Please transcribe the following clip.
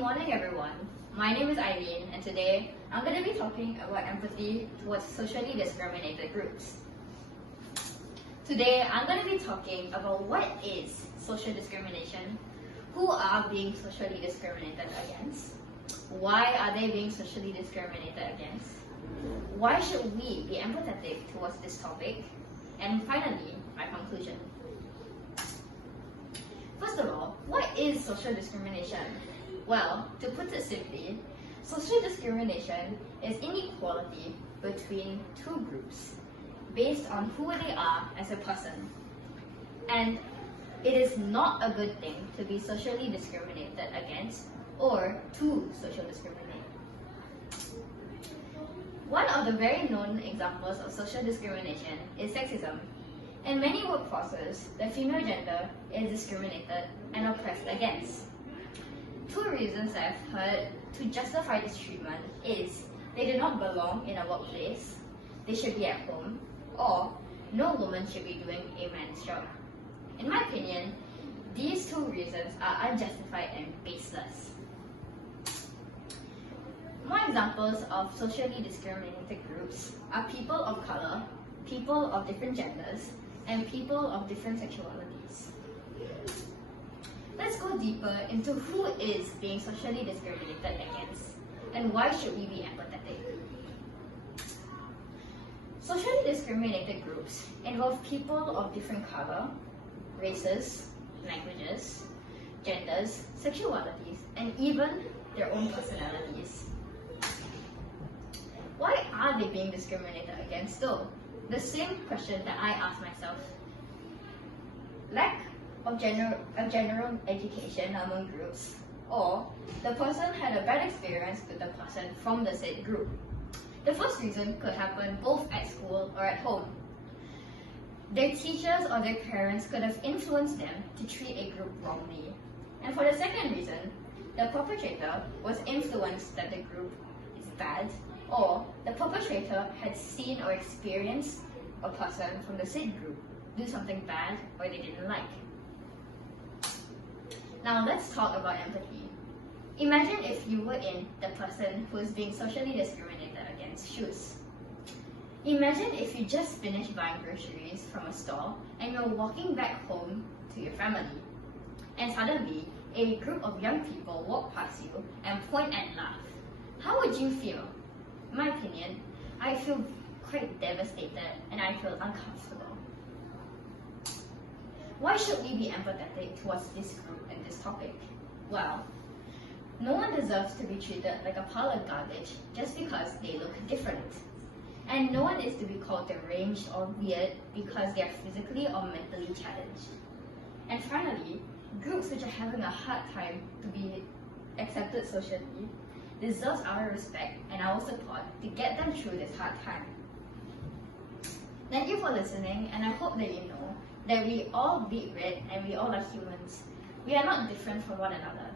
morning, everyone. My name is Eileen, and today I'm going to be talking about empathy towards socially discriminated groups. Today, I'm going to be talking about what is social discrimination, who are being socially discriminated against, why are they being socially discriminated against, why should we be empathetic towards this topic, and finally, my conclusion. First of all, what is social discrimination? Well, to put it simply, social discrimination is inequality between two groups based on who they are as a person. And it is not a good thing to be socially discriminated against or to social discriminate. One of the very known examples of social discrimination is sexism. In many workforces, the female gender is discriminated and oppressed against. Two reasons I've heard to justify this treatment is they do not belong in a workplace, they should be at home, or no woman should be doing a man's job. In my opinion, these two reasons are unjustified and baseless. More examples of socially discriminated groups are people of color, people of different genders, and people of different sexualities. Let's go deeper into who is being socially discriminated against and why should we be empathetic. Socially discriminated groups involve people of different color, races, languages, genders, sexualities, and even their own personalities. Why are they being discriminated against though? The same question that I ask myself. Lack of general education among groups, or the person had a bad experience with the person from the said group. The first reason could happen both at school or at home. Their teachers or their parents could have influenced them to treat a group wrongly. And for the second reason, the perpetrator was influenced that the group is bad, or the perpetrator had seen or experienced a person from the said group do something bad or they didn't like. Now let's talk about empathy. Imagine if you were in the person who is being socially discriminated against shoes. Imagine if you just finished buying groceries from a store and you're walking back home to your family, and suddenly a group of young people walk past you and point and laugh. How would you feel? In my opinion, I feel quite devastated and I feel uncomfortable. Why should we be empathetic towards this group and this topic? Well, no one deserves to be treated like a pile of garbage just because they look different. And no one is to be called deranged or weird because they are physically or mentally challenged. And finally, groups which are having a hard time to be accepted socially deserves our respect and our support to get them through this hard time. Thank you for listening, and I hope that you know that we all bleed red and we all are humans. We are not different from one another.